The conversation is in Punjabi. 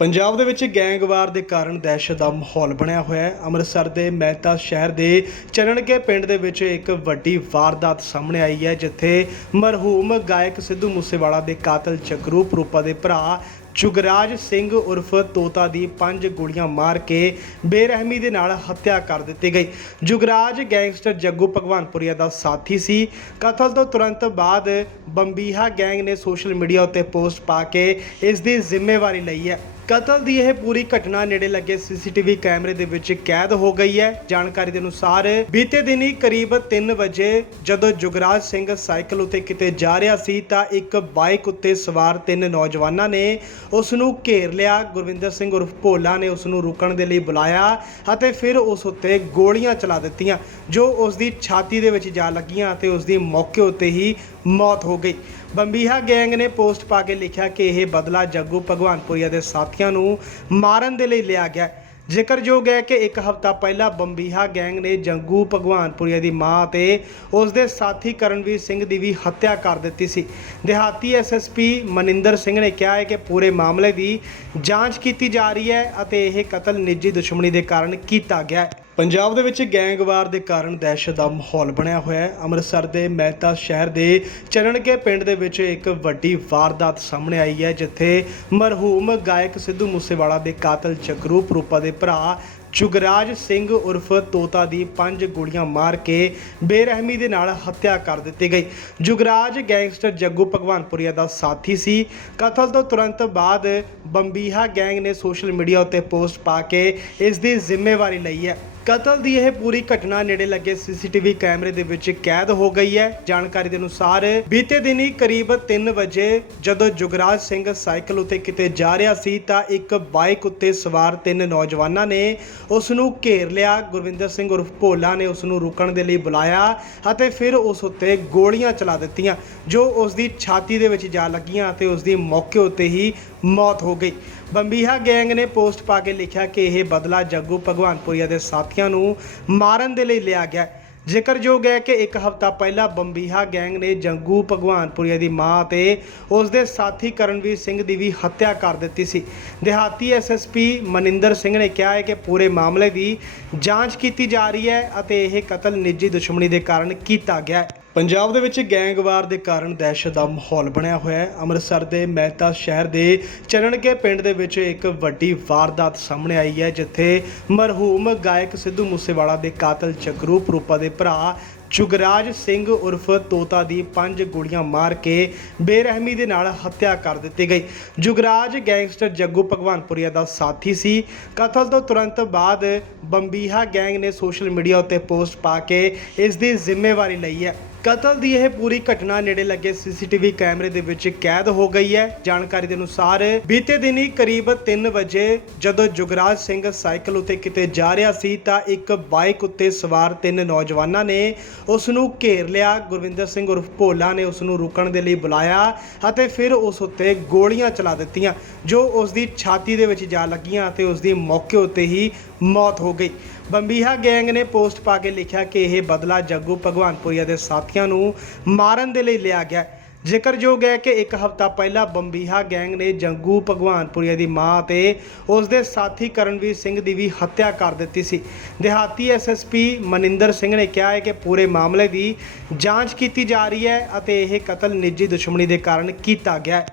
ਪੰਜਾਬ ਦੇ ਵਿੱਚ ਗੈਂਗਵਾਰ ਦੇ ਕਾਰਨ ਦਹਿਸ਼ਤ ਦਾ ਮਾਹੌਲ ਬਣਿਆ ਹੋਇਆ ਹੈ। ਅੰਮ੍ਰਿਤਸਰ ਦੇ ਮਹਿਤਾ ਸ਼ਹਿਰ ਦੇ ਚਰਨਕੇ ਪਿੰਡ ਦੇ ਵਿੱਚ ਇੱਕ ਵੱਡੀ ਵਾਰਦਾਤ ਸਾਹਮਣੇ ਆਈ ਹੈ, ਜਿੱਥੇ ਮਰਹੂਮ ਗਾਇਕ ਸਿੱਧੂ ਮੂਸੇਵਾਲਾ ਦੇ ਕਾਤਲ ਜਗਰੂਪ ਰੂਪਾ ਦੇ ਭਰਾ ਜੁਗਰਾਜ ਸਿੰਘ ਉਰਫ ਤੋਤਾ ਦੀ ਪੰਜ ਗੋਲੀਆਂ ਮਾਰ ਕੇ ਬੇਰਹਿਮੀ ਦੇ ਨਾਲ ਹੱਤਿਆ ਕਰ ਦਿੱਤੀ ਗਈ। ਜੁਗਰਾਜ ਗੈਂਗਸਟਰ ਜੱਗੂ ਭਗਵਾਨਪੁਰੀਆ ਦਾ ਸਾਥੀ ਸੀ। ਕਤਲ ਤੋਂ ਤੁਰੰਤ ਬਾਅਦ ਬੰਬੀਹਾ ਗੈਂਗ ਨੇ ਸੋਸ਼ਲ ਮੀਡੀਆ ਉੱਤੇ ਪੋਸਟ ਪਾ ਕੇ ਇਸ ਦੀ ਜ਼ਿੰਮੇਵਾਰੀ ਲਈ ਹੈ। ਕਤਲ ਦੀ ਇਹ ਪੂਰੀ ਘਟਨਾ ਨੇੜੇ ਲੱਗੇ ਸੀਸੀਟੀਵੀ ਕੈਮਰੇ ਦੇ ਵਿੱਚ ਕੈਦ ਹੋ ਗਈ ਹੈ। ਜਾਣਕਾਰੀ ਦੇ ਅਨੁਸਾਰ ਬੀਤੇ ਦਿਨੀ ਕਰੀਬ 3 ਵਜੇ ਜਦੋਂ ਜੁਗਰਾਜ ਸਿੰਘ ਸਾਈਕਲ ਉੱਤੇ ਕਿਤੇ ਜਾ ਰਿਹਾ ਸੀ ਤਾਂ ਇੱਕ ਬਾਈਕ ਉੱਤੇ ਸਵਾਰ ਤਿੰਨ ਨੌਜਵਾਨਾਂ ਨੇ ਉਸ ਨੂੰ ਘੇਰ ਲਿਆ। ਗੁਰਵਿੰਦਰ ਸਿੰਘ ਉਰਫ ਭੋਲਾ ਨੇ ਉਸ ਨੂੰ ਰੁਕਣ ਦੇ ਲਈ ਬੁਲਾਇਆ ਅਤੇ ਫਿਰ ਉਸ ਉੱਤੇ ਗੋਲੀਆਂ ਚਲਾ ਦਿੱਤੀਆਂ, ਜੋ ਉਸ ਦੀ ਛਾਤੀ ਦੇ ਵਿੱਚ ਜਾ ਲੱਗੀਆਂ ਅਤੇ ਉਸ ਦੀ ਮੌਕੇ ਉੱਤੇ ਹੀ ਮੌਤ ਹੋ ਗਈ। ਬੰਬੀਹਾ ਗੈਂਗ ਨੇ ਪੋਸਟ ਪਾ ਕੇ ਲਿਖਿਆ ਕਿ ਇਹ ਬਦਲਾ ਜੱਗੂ ਭਗਵਾਨਪੁਰੀਆ ਦੇ ਸਾਥੀਆਂ ਨੂੰ ਮਾਰਨ ਦੇ ਲਈ ਲਿਆ ਗਿਆ ਜ਼ਿਕਰਯੋਗ ਹੈ ਕਿ ਇੱਕ ਹਫ਼ਤਾ ਪਹਿਲਾਂ ਬੰਬੀਹਾ ਗੈਂਗ ਨੇ ਜੰਗੂ ਭਗਵਾਨਪੁਰੀਆ ਦੀ ਮਾਂ ਤੇ ਉਸ ਦੇ ਸਾਥੀ ਕਰਨਵੀਰ ਸਿੰਘ ਦੀ ਵੀ ਹੱਤਿਆ ਕਰ ਦਿੱਤੀ ਸੀ। ਦਿਹਾਤੀ ਐਸਐਸਪੀ ਮਨਿੰਦਰ ਸਿੰਘ ਨੇ ਕਿਹਾ ਹੈ ਕਿ ਪੂਰੇ ਮਾਮਲੇ ਦੀ ਜਾਂਚ ਕੀਤੀ ਜਾ ਰਹੀ ਹੈ ਅਤੇ ਇਹ ਕਤਲ ਨਿੱਜੀ ਦੁਸ਼ਮਣੀ ਦੇ ਕਾਰਨ ਕੀਤਾ ਗਿਆ ਹੈ। ਪੰਜਾਬ ਦੇ ਵਿੱਚ ਗੈਂਗਵਾਰ ਦੇ ਕਾਰਨ ਦਹਿਸ਼ਤ ਦਾ ਮਾਹੌਲ ਬਣਿਆ ਹੋਇਆ ਹੈ। ਅੰਮ੍ਰਿਤਸਰ ਦੇ ਮਹਿਤਾ ਸ਼ਹਿਰ ਦੇ ਚਰਨਕੇ ਪਿੰਡ ਦੇ ਵਿੱਚ ਇੱਕ ਵੱਡੀ ਵਾਰਦਾਤ ਸਾਹਮਣੇ ਆਈ ਹੈ, ਜਿੱਥੇ ਮਰਹੂਮ ਗਾਇਕ ਸਿੱਧੂ ਮੂਸੇਵਾਲਾ ਦੇ ਕਾਤਲ ਜਗਰੂਪ ਰੂਪਾ ਦੇ ਭਰਾ ਜੁਗਰਾਜ ਸਿੰਘ ਉਰਫ ਤੋਤਾ ਦੀ ਪੰਜ ਗੋਲੀਆਂ ਮਾਰ ਕੇ ਬੇਰਹਿਮੀ ਦੇ ਨਾਲ ਹੱਤਿਆ ਕਰ ਦਿੱਤੀ ਗਈ। ਜੁਗਰਾਜ ਗੈਂਗਸਟਰ ਜੱਗੂ ਭਗਵਾਨਪੁਰੀਆ ਦਾ ਸਾਥੀ ਸੀ। ਕਤਲ ਤੋਂ ਤੁਰੰਤ ਬਾਅਦ ਬੰਬੀਹਾ ਗੈਂਗ ਨੇ ਸੋਸ਼ਲ ਮੀਡੀਆ ਉੱਤੇ ਪੋਸਟ ਪਾ ਕੇ ਇਸ ਦੀ ਜ਼ਿੰਮੇਵਾਰੀ ਲਈ ਹੈ। ਕਤਲ ਦੀ ਇਹ ਪੂਰੀ ਘਟਨਾ ਨੇੜੇ ਲੱਗੇ ਸੀਸੀਟੀਵੀ ਕੈਮਰੇ ਦੇ ਵਿੱਚ ਕੈਦ ਹੋ ਗਈ ਹੈ। ਜਾਣਕਾਰੀ ਦੇ ਅਨੁਸਾਰ ਬੀਤੇ ਦਿਨੀ ਕਰੀਬ 3 ਵਜੇ ਜਦੋਂ ਜੁਗਰਾਜ ਸਿੰਘ ਸਾਈਕਲ ਉੱਤੇ ਕਿਤੇ ਜਾ ਰਿਹਾ ਸੀ ਤਾਂ ਇੱਕ ਬਾਈਕ ਉੱਤੇ ਸਵਾਰ ਤਿੰਨ ਨੌਜਵਾਨਾਂ ਨੇ ਉਸ ਨੂੰ ਘੇਰ ਲਿਆ। ਗੁਰਵਿੰਦਰ ਸਿੰਘ ਉਰਫ ਭੋਲਾ ਨੇ ਉਸ ਨੂੰ ਰੁਕਣ ਦੇ ਲਈ ਬੁਲਾਇਆ ਅਤੇ ਫਿਰ ਉਸ ਉੱਤੇ ਗੋਲੀਆਂ ਚਲਾ ਦਿੱਤੀਆਂ, ਜੋ ਉਸ ਦੀ ਛਾਤੀ ਦੇ ਵਿੱਚ ਜਾ ਲੱਗੀਆਂ ਅਤੇ ਉਸ ਦੀ ਮੌਕੇ ਉੱਤੇ ਹੀ ਮੌਤ ਹੋ ਗਈ। ਬੰਬੀਹਾ ਗੈਂਗ ਨੇ ਪੋਸਟ ਪਾ ਕੇ ਲਿਖਿਆ ਕਿ ਇਹ ਬਦਲਾ ਜੱਗੂ ਭਗਵਾਨਪੁਰੀਆ ਦੇ ਸਾਥੀਆਂ ਨੂੰ ਮਾਰਨ ਦੇ ਲਈ ਲਿਆ ਗਿਆ। ਜ਼ਿਕਰਯੋਗ ਹੈ ਕਿ ਇੱਕ ਹਫ਼ਤਾ ਪਹਿਲਾਂ ਬੰਬੀਹਾ ਗੈਂਗ ਨੇ ਜੰਗੂ ਭਗਵਾਨਪੁਰੀਆ ਦੀ ਮਾਂ ਤੇ ਉਸ ਦੇ ਸਾਥੀ ਕਰਨਵੀਰ ਸਿੰਘ ਦੀ ਵੀ ਹੱਤਿਆ ਕਰ ਦਿੱਤੀ ਸੀ। ਦਿਹਾਤੀ ਐਸਐਸਪੀ ਮਨਿੰਦਰ ਸਿੰਘ ਨੇ ਕਿਹਾ ਹੈ ਕਿ ਪੂਰੇ ਮਾਮਲੇ ਦੀ ਜਾਂਚ ਕੀਤੀ ਜਾ ਰਹੀ ਹੈ ਅਤੇ ਇਹ ਕਤਲ ਨਿੱਜੀ ਦੁਸ਼ਮਣੀ ਦੇ ਕਾਰਨ ਕੀਤਾ ਗਿਆ ਹੈ। ਪੰਜਾਬ ਦੇ ਵਿੱਚ ਗੈਂਗਵਾਰ ਦੇ ਕਾਰਨ ਦਹਿਸ਼ਤ ਦਾ ਮਾਹੌਲ ਬਣਿਆ ਹੋਇਆ ਹੈ। ਅੰਮ੍ਰਿਤਸਰ ਦੇ ਮਹਿਤਾ ਸ਼ਹਿਰ ਦੇ ਚਰਨਕੇ ਪਿੰਡ ਦੇ ਵਿੱਚ ਇੱਕ ਵੱਡੀ ਵਾਰਦਾਤ ਸਾਹਮਣੇ ਆਈ ਹੈ, ਜਿੱਥੇ ਮਰਹੂਮ ਗਾਇਕ ਸਿੱਧੂ ਮੂਸੇਵਾਲਾ ਦੇ ਕਾਤਲ ਜਗਰੂਪ ਰੂਪਾ ਦੇ ਭਰਾ ਜੁਗਰਾਜ ਸਿੰਘ ਉਰਫ ਤੋਤਾ ਦੀ ਪੰਜ ਗੋਲੀਆਂ ਮਾਰ ਕੇ ਬੇਰਹਿਮੀ ਦੇ ਨਾਲ ਹੱਤਿਆ ਕਰ ਦਿੱਤੀ ਗਈ। ਜੁਗਰਾਜ ਗੈਂਗਸਟਰ ਜੱਗੂ ਭਗਵਾਨਪੁਰੀਆ ਦਾ ਸਾਥੀ ਸੀ। ਕਤਲ ਤੋਂ ਤੁਰੰਤ ਬਾਅਦ ਬੰਬੀਹਾ ਗੈਂਗ ਨੇ ਸੋਸ਼ਲ ਮੀਡੀਆ ਉੱਤੇ ਪੋਸਟ ਪਾ ਕੇ ਇਸ ਦੀ ਜ਼ਿੰਮੇਵਾਰੀ ਲਈ ਹੈ। ਕਤਲ ਦੀ ਇਹ ਪੂਰੀ ਘਟਨਾ ਨੇੜੇ ਲੱਗੇ ਸੀਸੀਟੀਵੀ ਕੈਮਰੇ ਦੇ ਵਿੱਚ ਕੈਦ ਹੋ ਗਈ ਹੈ। ਜਾਣਕਾਰੀ ਦੇ ਅਨੁਸਾਰ ਬੀਤੇ ਦਿਨੀ ਕਰੀਬ 3 ਵਜੇ ਜਦੋਂ ਜੁਗਰਾਜ ਸਿੰਘ ਸਾਈਕਲ ਉੱਤੇ ਕਿਤੇ ਜਾ ਰਿਹਾ ਸੀ ਤਾਂ ਇੱਕ ਬਾਈਕ ਉੱਤੇ ਸਵਾਰ ਤਿੰਨ ਨੌਜਵਾਨਾਂ ਨੇ ਉਸ ਨੂੰ ਘੇਰ ਲਿਆ। ਗੁਰਵਿੰਦਰ ਸਿੰਘ ਉਰਫ ਭੋਲਾ ਨੇ ਉਸ ਨੂੰ ਰੁਕਣ ਦੇ ਲਈ ਬੁਲਾਇਆ ਅਤੇ ਫਿਰ ਉਸ ਉੱਤੇ ਗੋਲੀਆਂ ਚਲਾ ਦਿੱਤੀਆਂ, ਜੋ ਉਸ ਦੀ ਛਾਤੀ ਦੇ ਵਿੱਚ ਜਾ ਲੱਗੀਆਂ ਅਤੇ ਉਸ ਦੀ ਮੌਕੇ ਉੱਤੇ ਹੀ ਮੌਤ ਹੋ ਗਈ। ਬੰਬੀਹਾ ਗੈਂਗ ਨੇ ਪੋਸਟ ਪਾ ਕੇ ਲਿਖਿਆ ਕਿ ਇਹ ਬਦਲਾ ਜੱਗੂ ਭਗਵਾਨਪੁਰੀਆ ਦੇ ਸਾਥੀਆਂ ਨੂੰ ਮਾਰਨ ਦੇ ਲਈ ਲਿਆ ਗਿਆ ਜ਼ਿਕਰਯੋਗ ਹੈ ਕਿ ਇੱਕ ਹਫ਼ਤਾ ਪਹਿਲਾਂ ਬੰਬੀਹਾ ਗੈਂਗ ਨੇ ਜੰਗੂ ਭਗਵਾਨਪੁਰੀਆ ਦੀ ਮਾਂ ਤੇ ਉਸ ਦੇ ਸਾਥੀ ਕਰਨਵੀਰ ਸਿੰਘ ਦੀ ਵੀ ਹੱਤਿਆ ਕਰ ਦਿੱਤੀ ਸੀ। ਦਿਹਾਤੀ ਐਸਐਸਪੀ ਮਨਿੰਦਰ ਸਿੰਘ ਨੇ ਕਿਹਾ ਹੈ ਕਿ ਪੂਰੇ ਮਾਮਲੇ ਦੀ ਜਾਂਚ ਕੀਤੀ ਜਾ ਰਹੀ ਹੈ ਅਤੇ ਇਹ ਕਤਲ ਨਿੱਜੀ ਦੁਸ਼ਮਣੀ ਦੇ ਕਾਰਨ ਕੀਤਾ ਗਿਆ ਹੈ।